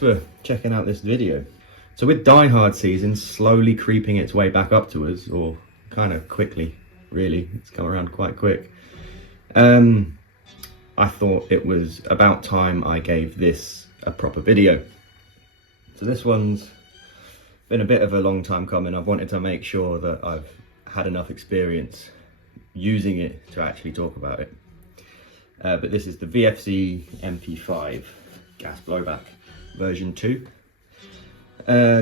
for checking out this video. So with Die Hard season slowly creeping its way back up to us, or kind of quickly, really, it's come around quite quick, I thought it was about time I gave this a proper video. So this one's been a bit of a long time coming. I've wanted to make sure that I've had enough experience using it to actually talk about it. But this is the VFC MP5 gas blowback version 2.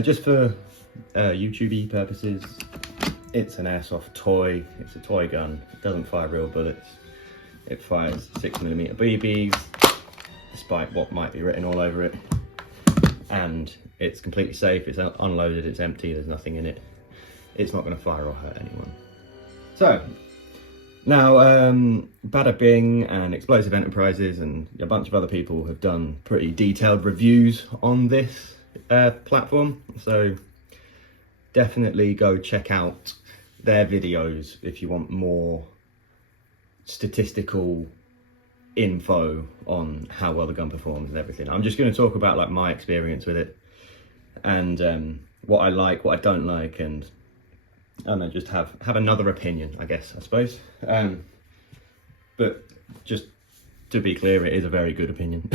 Just for YouTube purposes, it's an airsoft toy. It's a toy gun. It doesn't fire real bullets. It fires 6mm BBs, despite what might be written all over it. And it's completely safe. It's unloaded. It's empty. There's nothing in it. It's not going to fire or hurt anyone. So now, Bada Bing and Explosive Enterprises and a bunch of other people have done pretty detailed reviews on this platform. So definitely go check out their videos if you want more statistical info on how well the gun performs and everything. I'm just going to talk about like my experience with it and what I like, what I don't like, and I don't know, just have another opinion, I guess, I suppose. But just to be clear, it is a very good opinion.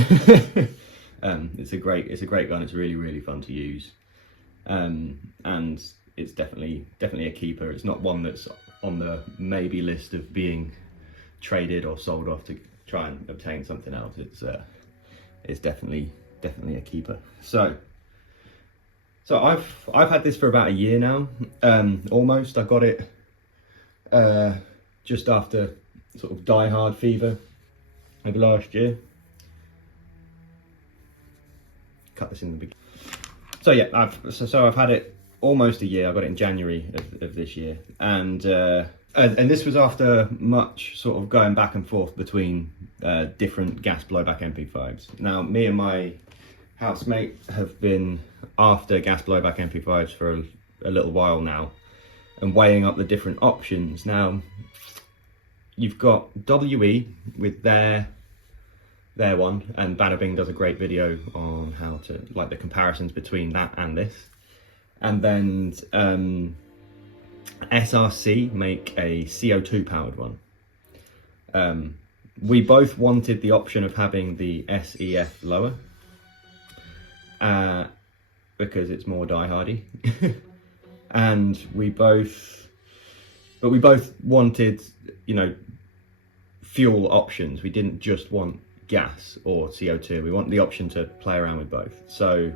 It's a great gun. It's really, really fun to use, and it's definitely a keeper. It's not one that's on the maybe list of being traded or sold off to try and obtain something else. It's definitely a keeper. So I've had this for about a year now, almost. I got it just after sort of Die Hard fever maybe last year. Cut this in the beginning. So yeah, I've had it almost a year. I got it in January of this year, and this was after much sort of going back and forth between different gas blowback MP5s. Now, me and my housemate have been after gas blowback MP5s for a little while now, and weighing up the different options. Now, you've got WE with their one, and Bada Bing does a great video on how to, like, the comparisons between that and this. And then SRC make a CO2 powered one. We both wanted the option of having the SEF lower because it's more die-hardy. And we both wanted, you know, fuel options. We didn't just want gas or CO2. We want the option to play around with both. So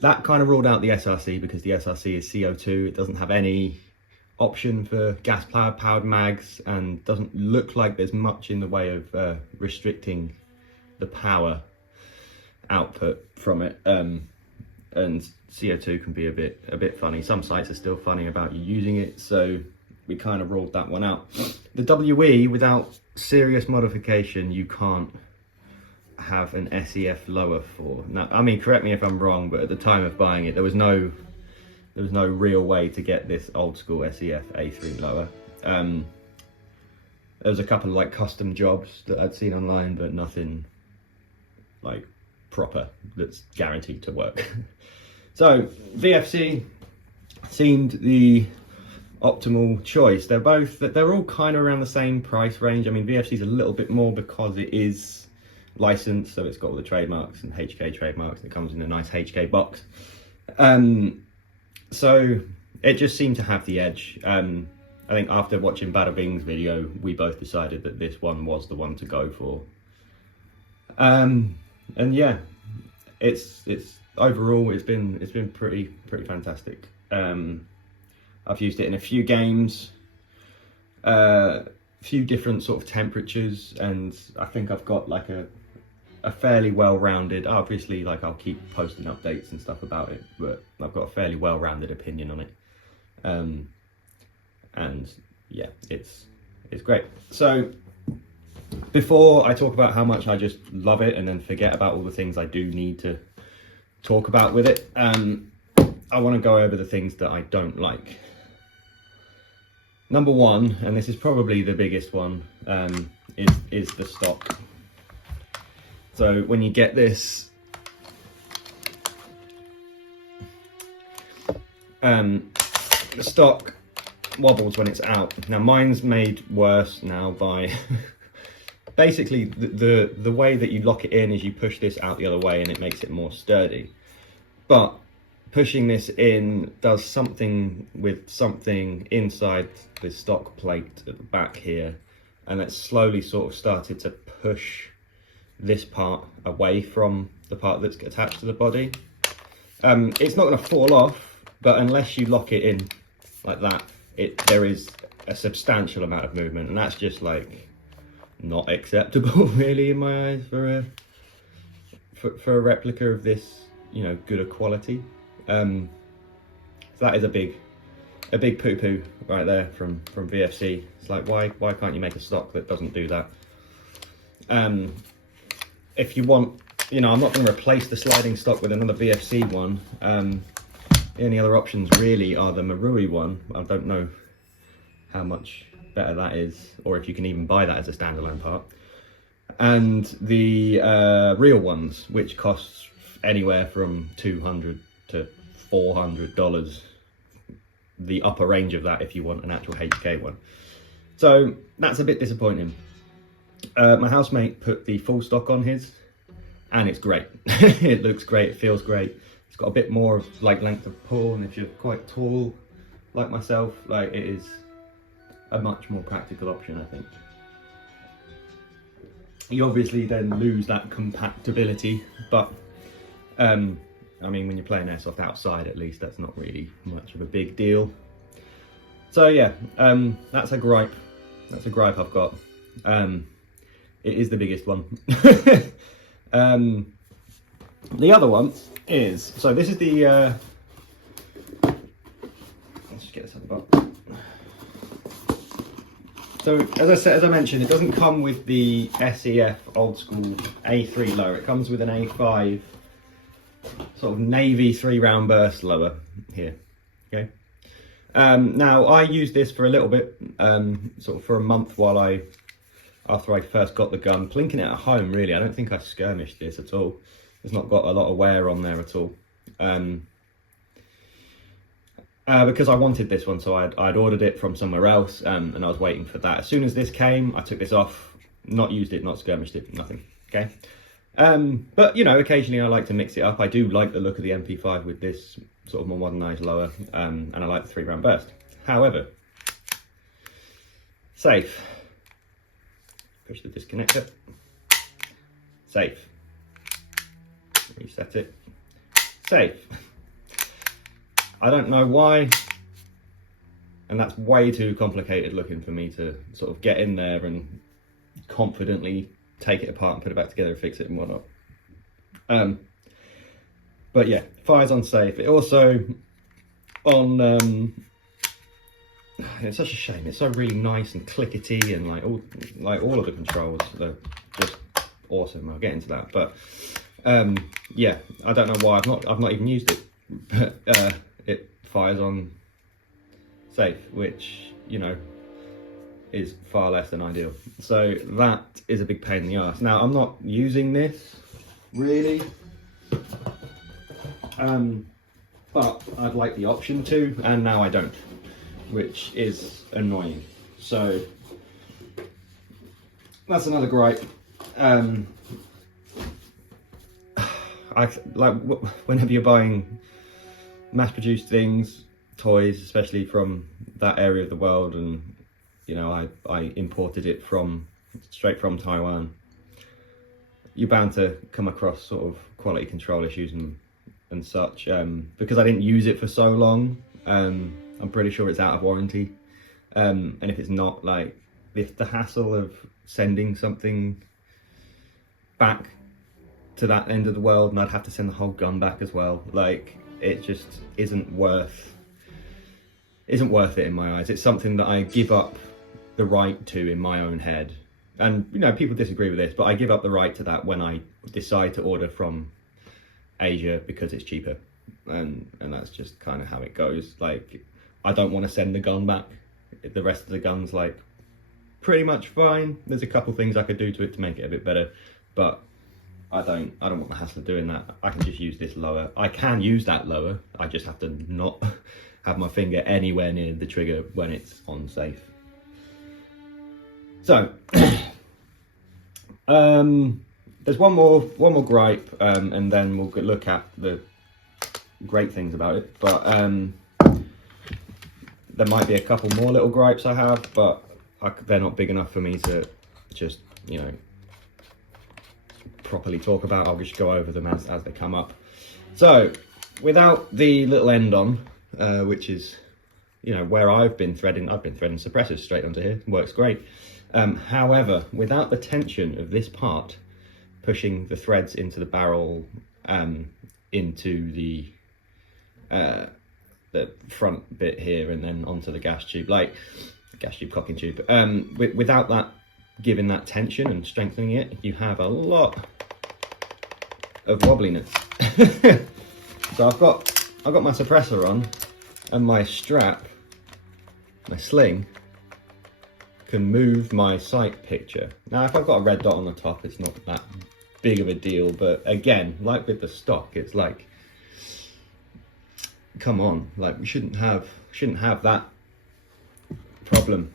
that kind of ruled out the SRC because the SRC is CO2. It doesn't have any option for gas powered mags and doesn't look like there's much in the way of restricting the power output from it. And CO2 can be a bit funny. Some sites are still funny about you using it, so we kind of ruled that one out. The WE, without serious modification, you can't have an SEF lower for. Now, I mean, correct me if I'm wrong, but at the time of buying it, there was no real way to get this old school SEF A3 lower. There was a couple of like custom jobs that I'd seen online, but nothing like proper that's guaranteed to work. So VFC seemed the optimal choice. They're all kind of around the same price range. I mean, VFC's a little bit more because it is licensed, so it's got all the trademarks and HK trademarks, and it comes in a nice HK box. So it just seemed to have the edge. I think after watching Bada Bing's video, we both decided that this one was the one to go for. And yeah, it's overall it's been pretty fantastic. I've used it in a few games, few different sort of temperatures, and I think I've got like a fairly well-rounded, obviously, like, I'll keep posting updates and stuff about it, but I've got a fairly well-rounded opinion on it. And yeah, it's great. So before I talk about how much I just love it and then forget about all the things I do need to talk about with it, I want to go over the things that I don't like. Number one, and this is probably the biggest one, is the stock. So when you get this The stock wobbles when it's out. Now mine's made worse now by basically the way that you lock it in is you push this out the other way and it makes it more sturdy. But pushing this in does something with something inside the stock plate at the back here, and it's slowly sort of started to push this part away from the part that's attached to the body. It's not going to fall off, but unless you lock it in like that, there is a substantial amount of movement, and that's just like not acceptable really in my eyes for a replica of this, you know, good a quality. So that is a big poo-poo right there from VFC. It's like, why can't you make a stock that doesn't do that? If you want, you know, I'm not going to replace the sliding stock with another VFC one. The only other options really are the Marui one. I don't know how much better that is, or if you can even buy that as a standalone part. And the real ones, which costs anywhere from $200 to $400, the upper range of that if you want an actual HK one. So that's a bit disappointing. My housemate put the full stock on his, and it's great. It looks great, it feels great. It's got a bit more of like length of pull, and if you're quite tall like myself, like it is a much more practical option, I think. You obviously then lose that compactability, but I mean, when you're playing airsoft outside, at least that's not really much of a big deal. So yeah, that's a gripe. That's a gripe I've got. It is the biggest one. The other one is, so this is the, let's just get this at the bottom. So as I mentioned, it doesn't come with the SEF old school A3 lower. It comes with an A5 sort of navy 3-round burst lower here. Okay. Now I used this for a little bit, sort of for a month after I first got the gun, plinking it at home. Really, I don't think I skirmished this at all. It's not got a lot of wear on there at all. Because I wanted this one, so I'd ordered it from somewhere else, and I was waiting for that. As soon as this came, I took this off, not used it, not skirmished it, nothing. Okay. But you know, occasionally I like to mix it up. I do like the look of the MP5 with this sort of more modernized lower, and I like the 3-round burst. However, safe. Push the disconnector. Safe. Reset it. Safe. I don't know why, and that's way too complicated looking for me to sort of get in there and confidently take it apart and put it back together and fix it and whatnot. But yeah, fires on safe. It also on it's such a shame. It's so really nice and clickety, and like all of the controls are just awesome. I'll get into that, but yeah, I don't know why I've not even used it, but it fires on safe, which, you know, is far less than ideal. So that is a big pain in the arse. Now I'm not using this really, but I'd like the option to, and now I don't, which is annoying. So that's another gripe. Whenever you're buying mass-produced things, toys, especially from that area of the world, and you know, I imported it straight from Taiwan, you're bound to come across sort of quality control issues and such. Because I didn't use it for so long, I'm pretty sure it's out of warranty. And if it's not, like, if the hassle of sending something back to that end of the world, and I'd have to send the whole gun back as well, like, it just isn't worth it in my eyes. It's something that I give up the right to in my own head. And you know, people disagree with this, but I give up the right to that when I decide to order from Asia because it's cheaper, and that's just kind of how it goes. Like, I don't want to send the gun back. The rest of the gun's like pretty much fine. There's a couple things I could do to it to make it a bit better, but I don't want the hassle of doing that. I can just use this lower. I can use that lower. I just have to not have my finger anywhere near the trigger when it's on safe. So there's one more gripe, and then we'll look at the great things about it. But there might be a couple more little gripes I have, but they're not big enough for me to just, you know, properly talk about. I'll just go over them as they come up. So without the little end on, which is, you know, where I've been threading suppressors straight onto here, works great. However, without the tension of this part pushing the threads into the barrel, into the front bit here and then onto the gas tube, like gas tube, cocking tube, without that giving that tension and strengthening it, you have a lot of wobbliness. So I've got my suppressor on, and my strap, my sling, can move my sight picture. Now if I've got a red dot on the top, it's not that big of a deal, but again, like with the stock, it's like, come on, like we shouldn't have that problem.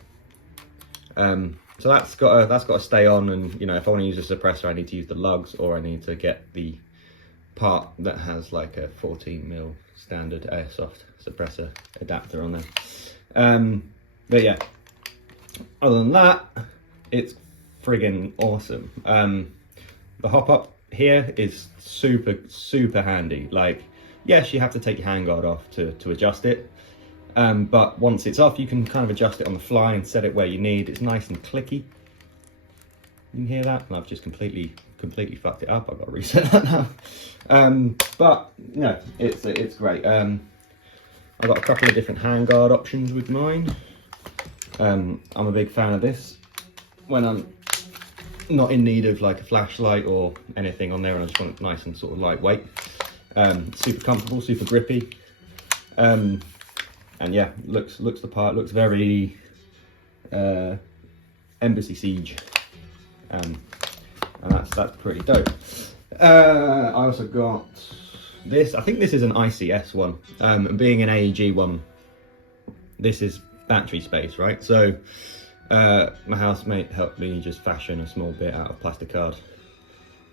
So that's got to stay on, and you know, if I want to use a suppressor, I need to use the lugs, or I need to get the part that has like a 14mm standard AIRSOFT suppressor adapter on there. But yeah, other than that, it's friggin' awesome. The hop up here is super handy. Like, yes, you have to take your handguard off to adjust it, but once it's off, you can kind of adjust it on the fly and set it where you need. It's nice and clicky. You can hear that, and I've just completely fucked it up. I've got to reset that now. But no, it's great. I've got a couple of different handguard options with mine. I'm a big fan of this when I'm not in need of like a flashlight or anything on there, and I just want it nice and sort of lightweight. Super comfortable, super grippy, and yeah, looks the part. Looks very Embassy Siege, and that's pretty dope. I also got this. I think this is an ICS one, and being an AEG one, this is battery space, right? So my housemate helped me just fashion a small bit out of plastic card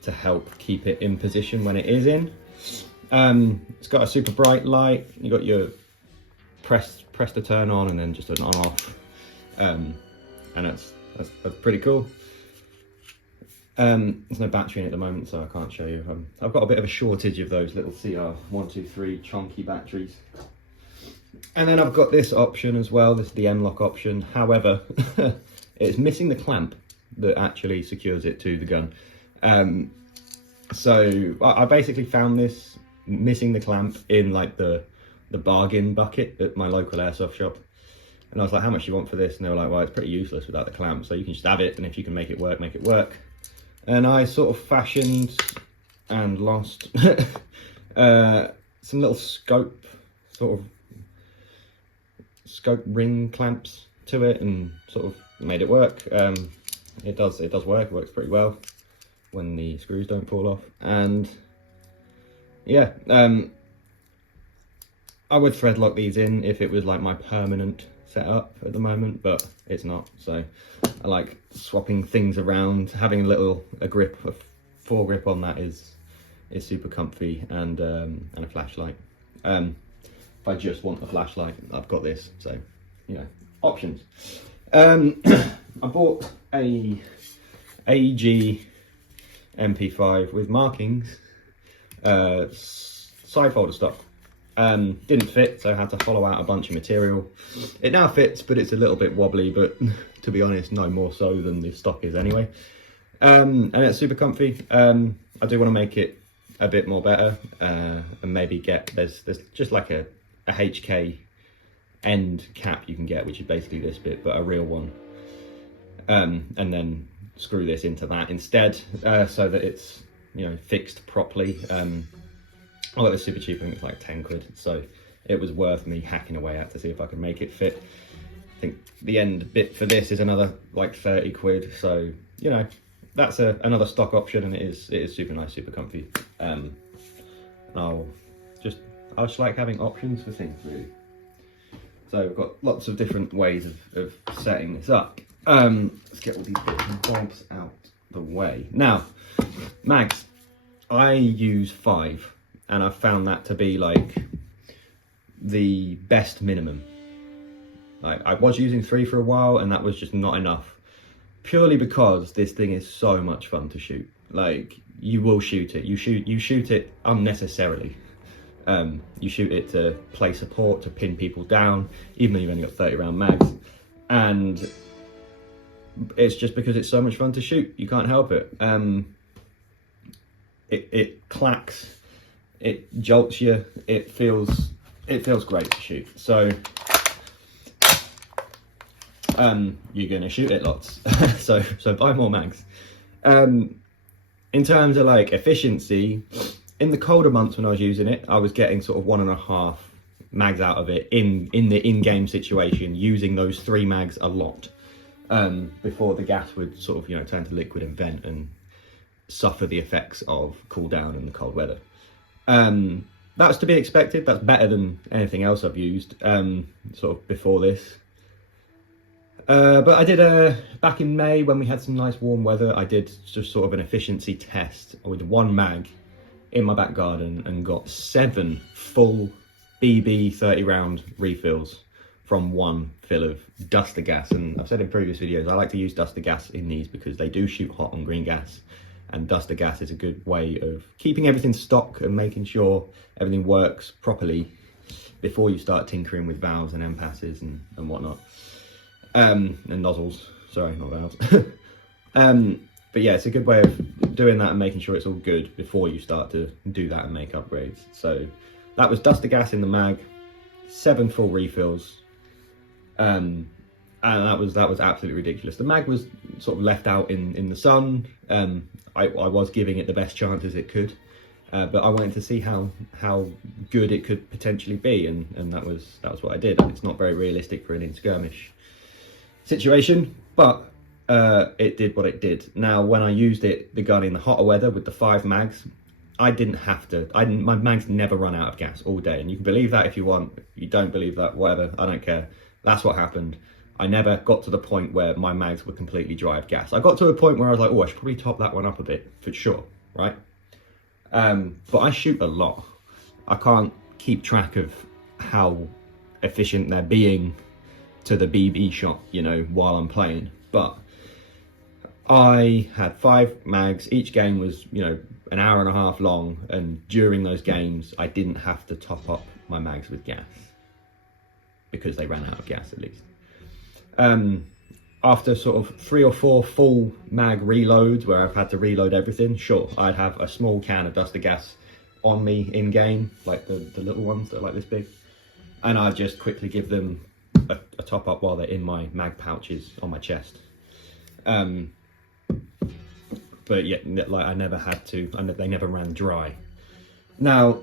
to help keep it in position when it is in. It's got a super bright light. You got your press to turn on, and then just an on off, and that's pretty cool. There's no battery in it at the moment, so I can't show you. I've got a bit of a shortage of those little CR123 chunky batteries. And then I've got this option as well. This is the M-lock option. However, it's missing the clamp that actually secures it to the gun. So I basically found this missing the clamp in like the bargain bucket at my local airsoft shop. And I was like, how much do you want for this? And they were like, well, it's pretty useless without the clamp, so you can just have it, and if you can make it work, make it work. And I sort of fashioned and lost some little scope ring clamps to it, and sort of made it work. It does work. It works pretty well when the screws don't fall off. And yeah, I would thread lock these in if it was like my permanent setup at the moment, but it's not. So I like swapping things around. Having a foregrip on that is super comfy, and a flashlight. If I just want a flashlight, I've got this. So, you know, options. I bought a AEG MP5 with markings, side folder stock. Didn't fit, so I had to hollow out a bunch of material. It now fits, but it's a little bit wobbly, but to be honest, no more so than the stock is anyway. And it's super comfy. I do want to make it a bit more better, and maybe there's just like a HK end cap you can get, which is basically this bit, but a real one. And then screw this into that instead, so that it's, you know, fixed properly. I got this super cheap. I think it's like 10 quid, so it was worth me hacking away at to see if I could make it fit. I think the end bit for this is another like 30 quid, so you know, that's another stock option, and it is super nice, super comfy. I just like having options for things, really. So we've got lots of different ways of setting this up. Let's get all these bits and bobs out the way. Now, mags, I use 5, and I've found that to be like the best minimum. Like, I was using 3 for a while, and that was just not enough. Purely because this thing is so much fun to shoot. Like, you will shoot it. You shoot it unnecessarily. You shoot it to play support, to pin people down, even though you've only got 30 round mags. And it's just because it's so much fun to shoot. You can't help it. It clacks, it jolts you, it feels great to shoot. So you're gonna shoot it lots. so buy more mags. In terms of like efficiency, in the colder months when I was using it, I was getting sort of 1.5 mags out of it in the in-game situation, using those 3 mags a lot, before the gas would sort of, you know, turn to liquid and vent and suffer the effects of cool down in the cold weather. That's to be expected. That's better than anything else I've used sort of before this. But I did back in May when we had some nice warm weather, I did just sort of an efficiency test with 1 mag in my back garden and got 7 full BB 30 round refills from 1 fill of duster gas. And I've said in previous videos, I like to use duster gas in these because they do shoot hot on green gas, and duster gas is a good way of keeping everything stock and making sure everything works properly before you start tinkering with valves and end passes and whatnot. And nozzles, sorry, not valves. But yeah, it's a good way of doing that and making sure it's all good before you start to do that and make upgrades. So that was duster gas in the mag, 7 full refills, and that was absolutely ridiculous. The mag was sort of left out in the sun. I was giving it the best chances it could, but I wanted to see how good it could potentially be, and that was what I did. It's not very realistic for an in-skirmish situation, but it did what it did. Now, when I used the gun in the hotter weather with the 5 mags, I didn't have to. My mags never run out of gas all day, and you can believe that if you want. If you don't believe that, whatever, I don't care. That's what happened. I never got to the point where my mags were completely dry of gas. I got to a point where I was like, oh, I should probably top that one up a bit for sure, right? But I shoot a lot. I can't keep track of how efficient they're being to the BB shot, you know, while I'm playing. But I had 5 mags. Each game was, you know, an hour and a half long, and during those games I didn't have to top up my mags with gas because they ran out of gas at least. After sort of 3 or 4 full mag reloads where I've had to reload everything, sure, I'd have a small can of duster gas on me in game, like the little ones that are like this big, and I'd just quickly give them a top up while they're in my mag pouches on my chest. But yeah, like I never had to, and they never ran dry. Now,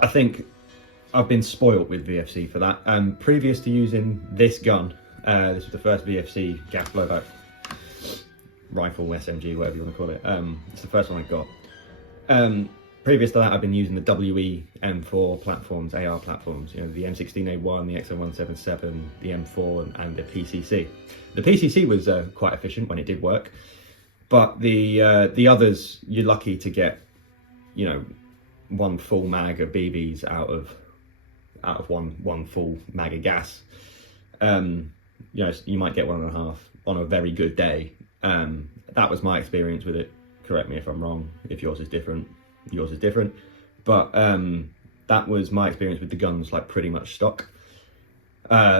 I think I've been spoiled with VFC for that. Previous to using this gun, this was the first VFC gas blowback rifle, SMG, whatever you want to call it. It's the first one I got. Previous to that, I've been using the WE M4 platforms, AR platforms, you know, the M16A1, the XM177, the M4, and the PCC. The PCC was quite efficient when it did work, but the others, you're lucky to get, you know, 1 full mag of BBs out of one full mag of gas. You know, you might get 1.5 on a very good day. That was my experience with it. Correct me if I'm wrong. If yours is different, yours is different. But that was my experience with the guns, like pretty much stock.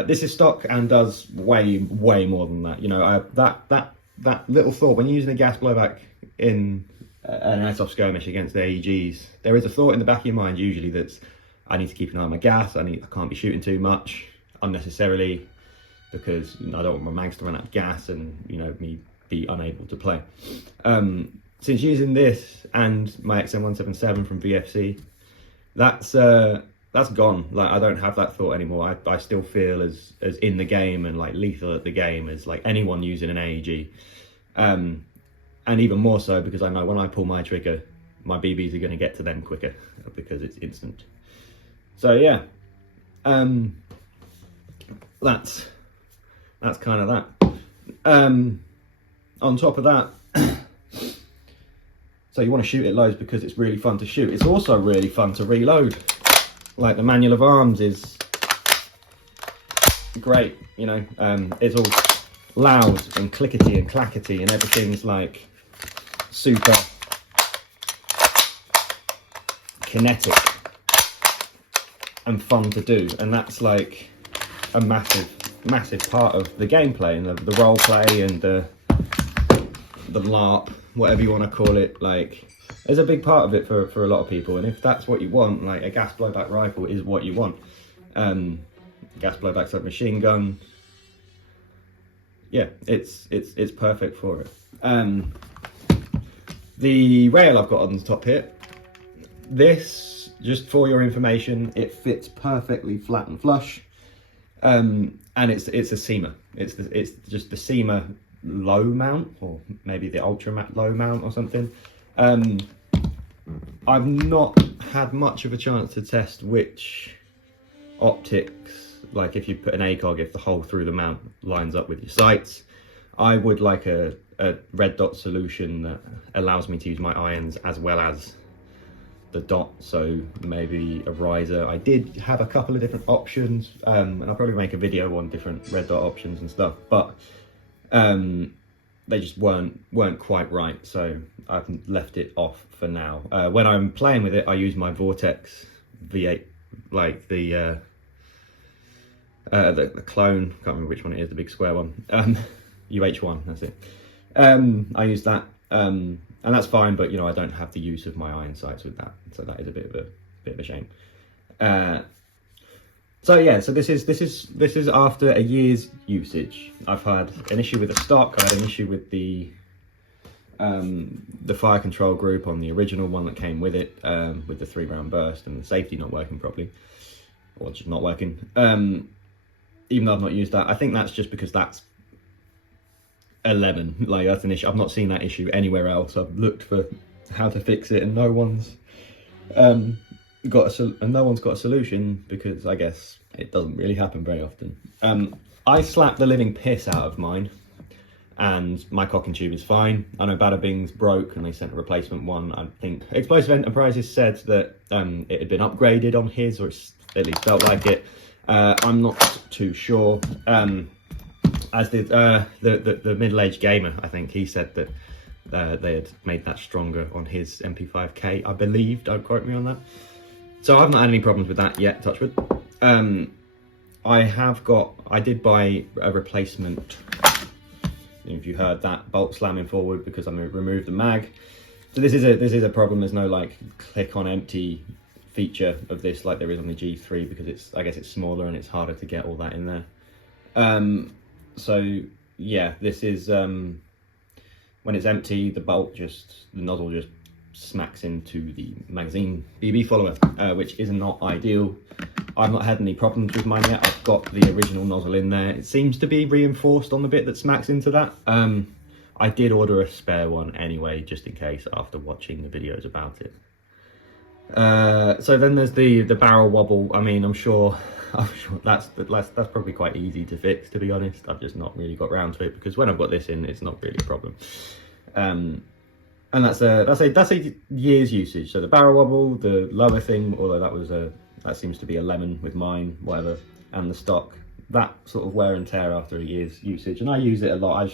This is stock and does way more than that. You know, that little thought when you're using a gas blowback in an AIRSOFT skirmish against the AEGs, there is a thought in the back of your mind usually that's, I need to keep an eye on my gas. I can't be shooting too much unnecessarily because, you know, I don't want my mags to run out of gas and, you know, me be unable to play. Since using this and my XM177 from VFC, that's gone. Like, I don't have that thought anymore. I still feel as in the game and like lethal at the game as like anyone using an AEG. And even more so because I know when I pull my trigger, my BBs are going to get to them quicker because it's instant. So yeah, That's kind of that. On top of that, so you want to shoot it loads because it's really fun to shoot. It's also really fun to reload. Like the manual of arms is great, you know. It's all loud and clickety and clackety, and everything's like super kinetic and fun to do, and that's like a massive part of the gameplay and the role play and the LARP, whatever you want to call it. Like, there's a big part of it for a lot of people, and if that's what you want, like a gas blowback rifle is what you want. Gas blowback submachine gun, yeah, it's perfect for it. The rail I've got on the top here, this, just for your information, it fits perfectly flat and flush, and it's a SEMA. It's just the SEMA low mount, or maybe the ultra low mount or something. I've not had much of a chance to test which optics, like if you put an ACOG, if the hole through the mount lines up with your sights. I would like a red dot solution that allows me to use my irons as well as the dot, so maybe a riser. I did have a couple of different options, and I'll probably make a video on different red dot options and stuff, but they just weren't quite right, so I've left it off for now. When I'm playing with it, I use my Vortex V8, like the clone, can't remember which one it is, the big square one, UH1, that's it. I use that, and that's fine, but you know, I don't have the use of my iron sights with that, so that is a bit of a shame. So yeah, so this is after a year's usage. I've had an issue with the stock. I had an issue with the fire control group on the original one that came with it, with the 3-round burst and the safety not working properly, or just not working. Even though I've not used that, I think that's just because that's a lemon. Like, that's an issue. I've not seen that issue anywhere else. I've looked for how to fix it, and no one's got a solution, because I guess it doesn't really happen very often. I slapped the living piss out of mine, and my cocking tube is fine. I know Bada Bing's broke and they sent a replacement one. I think Explosive Enterprises said that it had been upgraded on his, or at least felt like it. I'm not too sure. As did the middle-aged gamer, I think he said that they had made that stronger on his MP5K, I believe. Don't quote me on that. So I've not had any problems with that yet, touch wood. I did buy a replacement, if you heard that, bolt slamming forward, because I removed the mag. So this is a problem. There's no like click on empty feature of this like there is on the G3, because I guess it's smaller and it's harder to get all that in there. So yeah, this is when it's empty, the nozzle just smacks into the magazine BB follower, which is not ideal. I've not had any problems with mine yet. I've got the original nozzle in there. It seems to be reinforced on the bit that smacks into that. I did order a spare one anyway, just in case, after watching the videos about it. So then there's the barrel wobble. I mean, I'm sure that's probably quite easy to fix, to be honest. I've just not really got around to it, because when I've got this in, it's not really a problem. And that's a year's usage. So the barrel wobble, the lower thing, although that seems to be a lemon with mine, whatever, and the stock, that sort of wear and tear after a year's usage. And I use it a lot.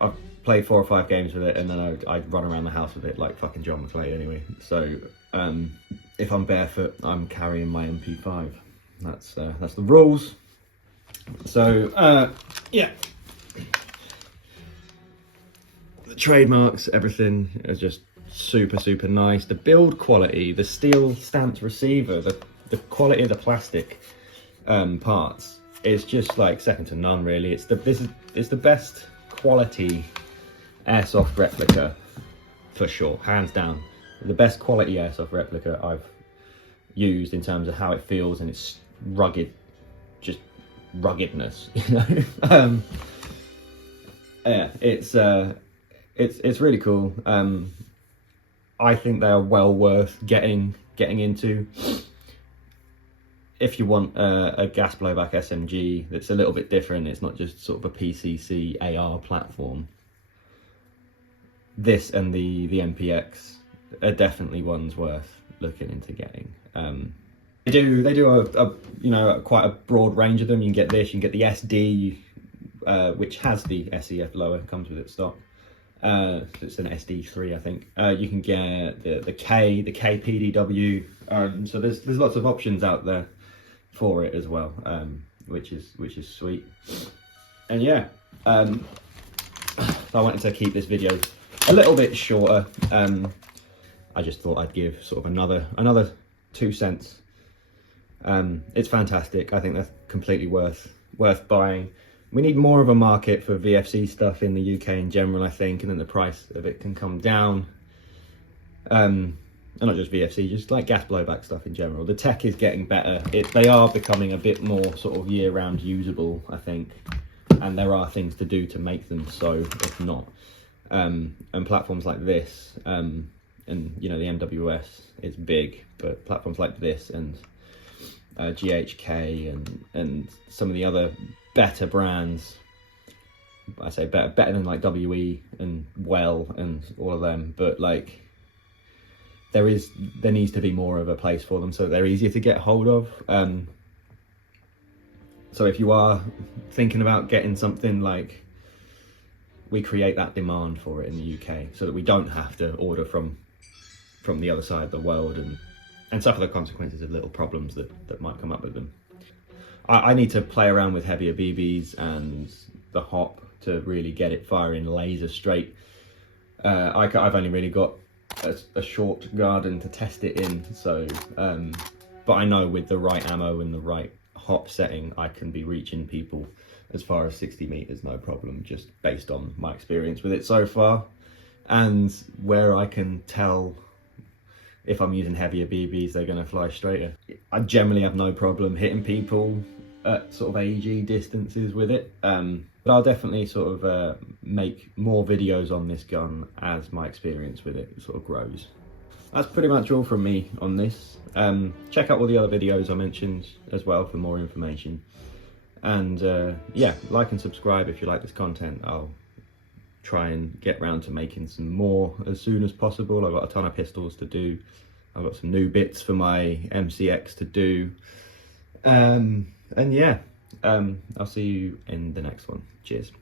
I've played 4 or 5 games with it, and then I run around the house with it like fucking John McClane anyway. So if I'm barefoot, I'm carrying my MP5. That's the rules. So yeah, the trademarks, everything is just super nice. The build quality, the steel stamped receiver, the quality of the plastic parts is just like second to none, really. It's the best quality airsoft replica for sure, hands down. The best quality airsoft replica I've used in terms of how it feels and its just ruggedness, you know. Yeah, it's really cool. I think they are well worth getting into. if you want a gas blowback SMG that's a little bit different, it's not just sort of a PCC AR platform, this and the MPX are definitely ones worth looking into getting. They do a you know, quite a broad range of them. You can get this, you can get the SD, which has the SEF lower, comes with it stock. It's an SD3, I think. You can get the KPDW. So there's lots of options out there for it as well, which is sweet. And yeah, I wanted to keep this video a little bit shorter. I just thought I'd give sort of another 2 cents. It's fantastic. I think that's completely worth buying. We need more of a market for VFC stuff in the UK in general, I think, and then the price of it can come down. And not just VFC, just like gas blowback stuff in general. The tech is getting better. They are becoming a bit more sort of year-round usable, I think, and there are things to do to make them so, if not. And platforms like this, and you know, the MWS is big, but platforms like this and GHK and some of the other better brands, I say better than like WE and Well and all of them, but like there needs to be more of a place for them so they're easier to get hold of. So if you are thinking about getting something, like, we create that demand for it in the UK so that we don't have to order from the other side of the world and suffer the consequences of little problems that might come up with them. I need to play around with heavier BBs and the hop to really get it firing laser straight. I've only really got a short garden to test it in, so but I know with the right ammo and the right hop setting, I can be reaching people as far as 60 meters, no problem, just based on my experience with it so far. And where I can tell if I'm using heavier BBs, they're going to fly straighter. I generally have no problem hitting people at sort of AG distances with it. But I'll definitely sort of make more videos on this gun as my experience with it sort of grows. That's pretty much all from me on this. Check out all the other videos I mentioned as well for more information. And yeah, like and subscribe if you like this content. I'll try and get round to making some more as soon as possible. I've got a ton of pistols to do. I've got some new bits for my MCX to do. And yeah, I'll see you in the next one. Cheers.